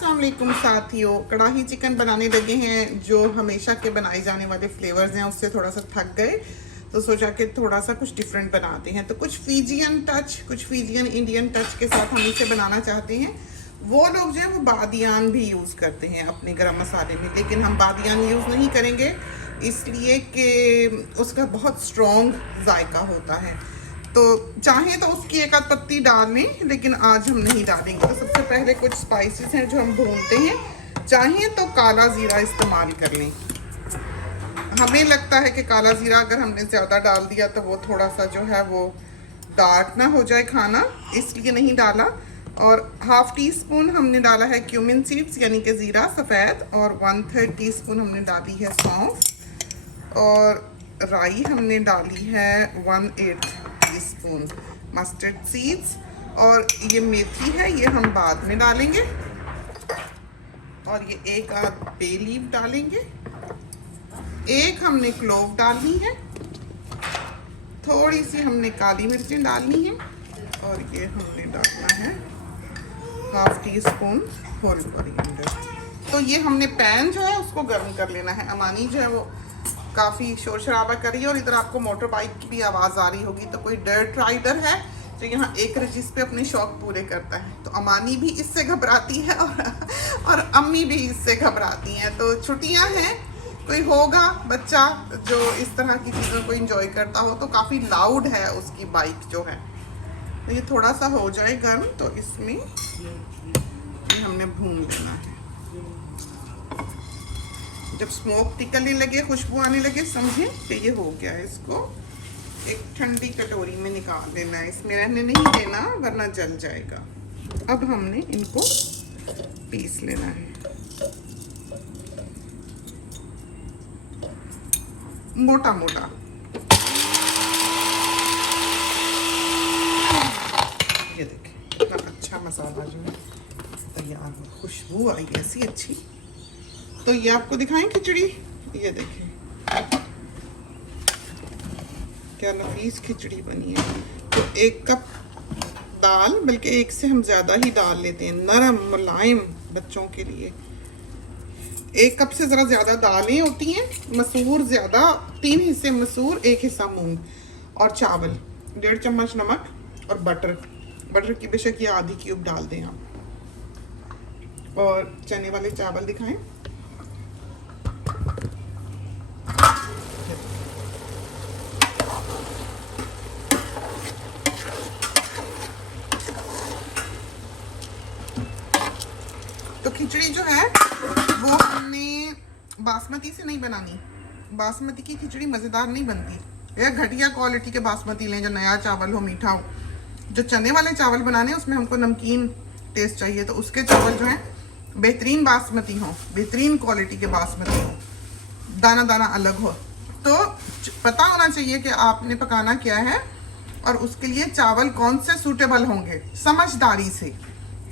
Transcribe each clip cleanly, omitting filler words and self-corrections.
अस्सलाम वालेकुम साथियों, कढ़ाई चिकन बनाने लगे हैं। जो हमेशा के बनाए जाने वाले फ्लेवर्स हैं उससे थोड़ा सा थक गए, तो सोचा कि थोड़ा सा कुछ डिफरेंट बनाते हैं। तो कुछ फीजियन टच, कुछ फीजियन इंडियन टच के साथ हम इसे बनाना चाहते हैं। वो लोग जो है वो बादियान भी यूज़ करते हैं अपने गरम मसाले में, लेकिन हम बादियान यूज़ नहीं करेंगे इसलिए कि उसका बहुत स्ट्रॉन्ग जायका होता है। तो चाहें तो उसकी एक आध पत्ती डाल लें, लेकिन आज हम नहीं डालेंगे। तो सबसे पहले कुछ स्पाइसेस हैं जो हम भूनते हैं। चाहें तो काला ज़ीरा इस्तेमाल कर लें। हमें लगता है कि काला ज़ीरा अगर हमने ज़्यादा डाल दिया तो वो थोड़ा सा जो है वो डार्क ना हो जाए खाना, इसलिए नहीं डाला। और हाफ़ टी स्पून हमने डाला है क्यूमिन सीड्स यानी कि ज़ीरा सफ़ेद, और 1/3 टीस्पून हमने डाली है सौंफ, और राई हमने डाली है 1/8 टीस्पून, मस्टर्ड सीड्स, और ये मेथी है ये हम बाद में डालेंगे, और ये एक आध बे लीफ डालेंगे। एक हमने क्लोव डालनी है, थोड़ी सी हमने काली मिर्चें डालनी है, और ये हमने डालना है half teaspoon whole coriander. तो ये हमने पैन जो है उसको गर्म कर लेना है। अमानी जो है वो काफ़ी शोर शराबा कर रही है, और इधर आपको मोटर बाइक की भी आवाज़ आ रही होगी। तो कोई डर्ट राइडर है जो यहाँ एक रजिस पे अपने शौक पूरे करता है। तो अमानी भी इससे घबराती है और अम्मी भी इससे घबराती हैं। तो छुट्टियाँ हैं, कोई होगा बच्चा जो इस तरह की चीज़ों को एंजॉय करता हो। तो काफ़ी लाउड है उसकी बाइक जो है। तो ये थोड़ा सा हो जाए गर्म, तो इसमें ये हमने भून लेना है। जब स्मोक निकलने लगे, खुशबू आने लगे, समझें कि ये हो गया है। इसको एक ठंडी कटोरी में निकाल देना है, इसमें रहने नहीं देना वरना जल जाएगा। अब हमने इनको पीस लेना है मोटा मोटा। ये देखें कितना अच्छा मसाला जो है तैयार हो, खुशबू आई ऐसी अच्छी। तो ये आपको दिखाएं खिचड़ी, ये देखें क्या नफीस खिचड़ी बनी है। तो 1 कप दाल, बल्कि एक से हम ज़्यादा ही डाल लेते हैं, नरम मुलायम बच्चों के लिए। 1 कप से ज़रा ज़्यादा दालें होती हैं। मसूर ज़्यादा, 3 हिस्से मसूर, 1 हिस्सा मूंग, और चावल 1.5 चम्मच नमक, और बटर की बेशक ये आधी क्यूब डाल दें आप। और चने वाले चावल दिखाएं। तो खिचड़ी जो है वो हमने बासमती से नहीं बनानी। बासमती की खिचड़ी मज़ेदार नहीं बनती। या घटिया क्वालिटी के बासमती लें जो नया चावल हो, मीठा हो। जो चने वाले चावल बनाने उसमें हमको नमकीन टेस्ट चाहिए, तो उसके चावल जो हैं बेहतरीन बासमती हो, बेहतरीन क्वालिटी के बासमती हो, दाना दाना अलग हो। तो पता होना चाहिए कि आपने पकाना क्या है, और उसके लिए चावल कौन से सूटेबल होंगे, समझदारी से।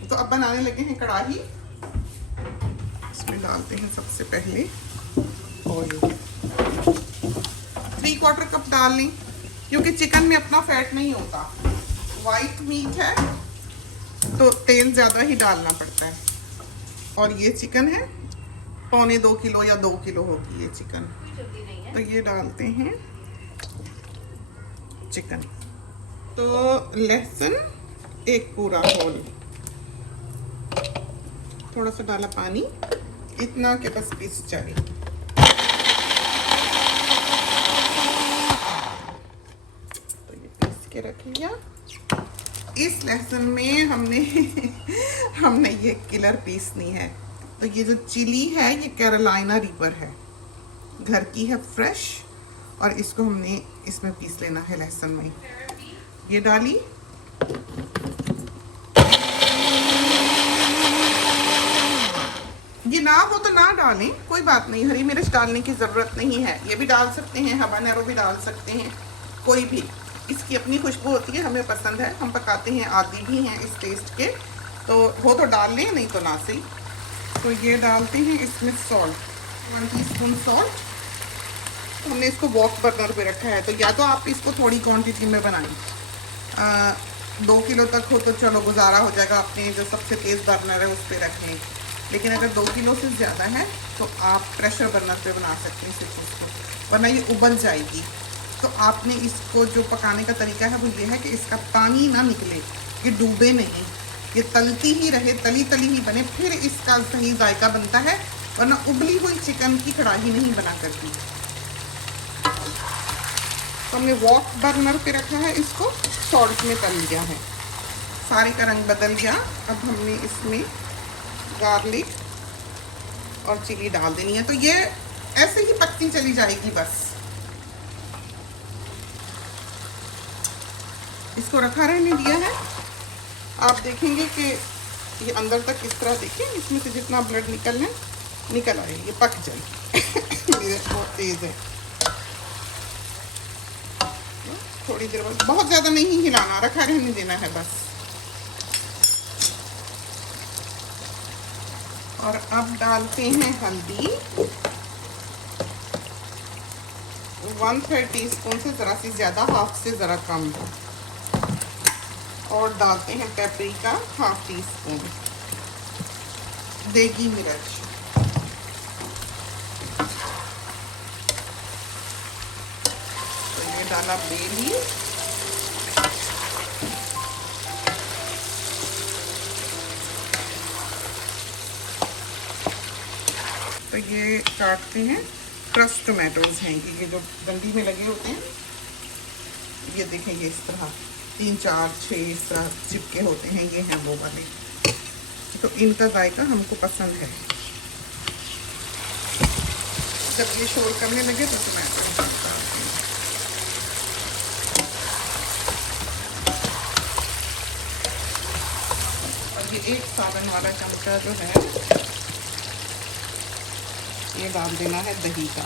तो अब बनाने लगे हैं कढ़ाई। इसमें डालते हैं सबसे पहले ऑयल, 3/4 कप डाल लें, क्योंकि चिकन में अपना फैट नहीं होता, वाइट मीट है तो तेल ज़्यादा ही डालना पड़ता है। और ये चिकन है 1.25 किलो या 2 किलो होगी ये चिकन। तो ये डालते हैं चिकन। तो लहसुन 1 पूरा होल, थोड़ा सा डाला पानी, इतना कि बस पीस जाए। तो ये पीस के रख लिया। इस लहसुन में हमने ये किलर पीसनी है। तो ये जो चिली है ये कैरोलिना रीपर है, घर की है, फ्रेश, और इसको हमने इसमें पीस लेना है लहसुन में। ये डाली, ये ना हो तो ना डालें, कोई बात नहीं, हरी मिर्च डालने की ज़रूरत नहीं है। ये भी डाल सकते हैं, हबानेरो भी डाल सकते हैं, कोई भी। इसकी अपनी खुशबू होती है, हमें पसंद है, हम पकाते हैं, आदी भी हैं इस टेस्ट के। तो हो तो डाल लें, नहीं तो ना सही। तो ये डालते हैं इसमें सॉल्ट, 1 टीस्पून सॉल्ट। हमने इसको वॉक बर्नर पे रखा है, तो या तो आप इसको थोड़ी क्वांटिटी में बनाएं। 2 किलो तक हो तो चलो गुजारा हो जाएगा, अपने जो सबसे तेज़ बर्नर है उस पर रखें। लेकिन अगर 2 किलो से ज़्यादा है तो आप प्रेशर बर्नर पे बना सकते हैं सिर्फ इसको, वरना ये उबल जाएगी। तो आपने इसको जो पकाने का तरीका है वो ये है कि इसका पानी ना निकले, ये डूबे नहीं, ये तलती ही रहे, तली तली ही बने, फिर इसका सही जायका बनता है, वरना उबली हुई चिकन की कढ़ाई नहीं बना करती। तो हमने वॉक बर्नर पे रखा है, इसको सॉल्ट में तल लिया है, सारे का रंग बदल गया। अब हमने इसमें गार्लिक और चिली डाल देनी है, तो ये ऐसे ही पकती चली जाएगी बस। इसको रखा रहने दिया है। आप देखेंगे कि ये अंदर तक इस तरह, देखिए इसमें से जितना ब्लड निकल आए, ये पक जाएगी। ये बहुत तेज़ है, थोड़ी देर बस, बहुत ज़्यादा नहीं हिलाना, रखा रहने देना है बस। और अब डालते हैं हल्दी, 1/3 टीस्पून से ज़रा सी ज़्यादा, हाफ से ज़रा कम। और डालते हैं पेपरिका, 1/2 टीस्पून, देगी मिर्च, तो ये डाला बे लीफ, तो ये काटते हैं क्रश टोमेटोज हैं, ये जो डंडी में लगे होते हैं, ये देखें ये इस तरह 3, 4, 6 इस तरह चिपके होते हैं, ये हैं वो वाले। तो इनका जायका हमको पसंद है। जब ये शोर करने लगे तो टमाटर डालते हैं। और ये 1 साबुन वाला चमचा जो है, ये डाल देना है दही का।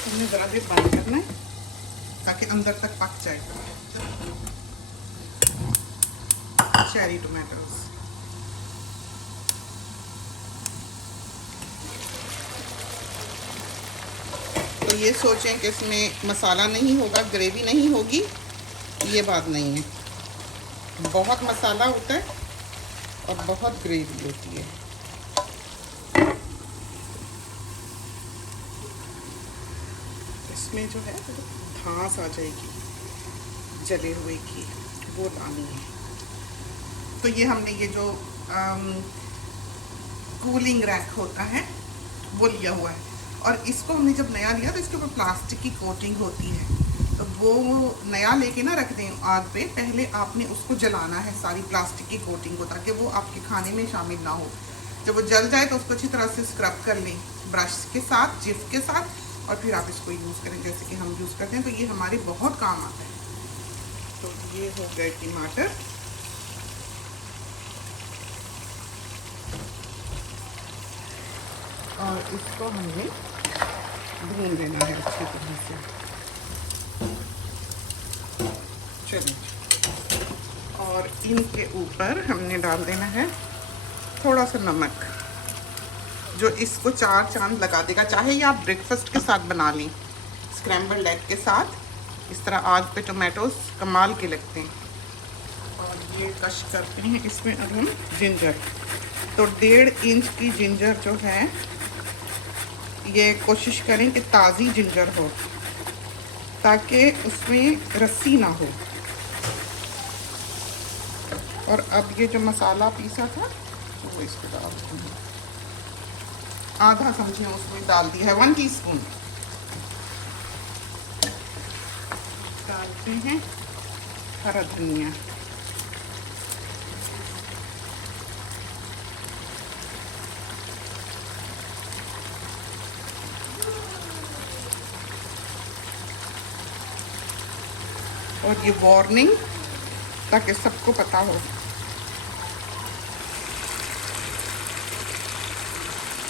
हमने ज़रा देर बंद करना है ताकि अंदर तक पक जाए। चेरी टोमेटोज, तो ये सोचें कि इसमें मसाला नहीं होगा, ग्रेवी नहीं होगी, ये बात नहीं है। बहुत मसाला होता है और बहुत ग्रेवी होती है। इसमें जो है घास आ जाएगी जले हुए की, वो लानी है। तो ये हमने ये जो कूलिंग रैक होता है वो लिया हुआ है, और इसको हमने जब नया लिया तो इसके ऊपर प्लास्टिक की कोटिंग होती है, तो वो नया लेके ना रख दें आग पे, पहले आपने उसको जलाना है सारी प्लास्टिक की कोटिंग को, ताकि वो आपके खाने में शामिल ना हो। जब वो जल जाए तो उसको अच्छी तरह से स्क्रब कर लें ब्रश के साथ, जिफ के साथ, और फिर आप इसको यूज़ करें जैसे कि हम यूज़ करते हैं, तो ये हमारे बहुत काम आता है। तो ये हो गए टमाटर, और इसको हमने भून देना है अच्छी तरह से। चलिए, और इनके ऊपर हमने डाल देना है थोड़ा सा नमक, जो इसको 4 चांद लगा देगा। चाहे ये आप ब्रेकफास्ट के साथ बना लें, स्क्रैम्बल्ड एग के साथ, इस तरह आग पे टोमेटोज कमाल के लगते हैं। और ये कश करते हैं इसमें अब हम जिंजर, तो 1.5 इंच की जिंजर जो है, ये कोशिश करें कि ताज़ी जिंजर हो ताकि उसमें रस्सी ना हो। और अब ये जो मसाला पीसा था वो इसको डाल देते हैं, आधा चमचे उसमें डाल दिया है, 1 टीस्पून। डालते हैं हरा धनिया, और ये वार्निंग ताकि सबको पता हो।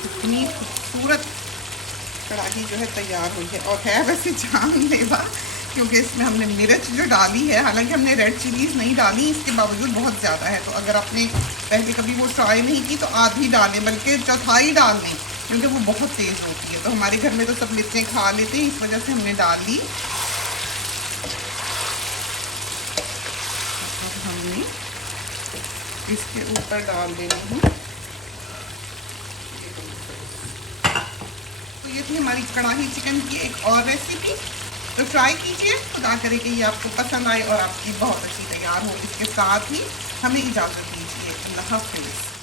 इतनी खूबसूरत कढ़ाई जो है तैयार हुई है, और है वैसे जानलेवा, क्योंकि इसमें हमने मिर्च जो डाली है, हालांकि हमने रेड चिलीज नहीं डाली, इसके बावजूद बहुत ज़्यादा है। तो अगर आपने पहले कभी वो ट्राई नहीं की तो आधी डालें, बल्कि चौथाई डाल दें, क्योंकि वो बहुत तेज़ होती है। तो हमारे घर में तो सब मिर्चें खा लेते हैं, इस वजह से हमने डाल ली। हमने में इसके ऊपर डाल देनी हूँ। तो ये थी हमारी कढ़ाई चिकन की एक और रेसिपी। तो ट्राई कीजिए, खुदा करे कि ये आपको पसंद आए और आपकी बहुत अच्छी तैयार हो। इसके साथ ही हमें इजाज़त दीजिए। अल्लाह हाफ़िज़।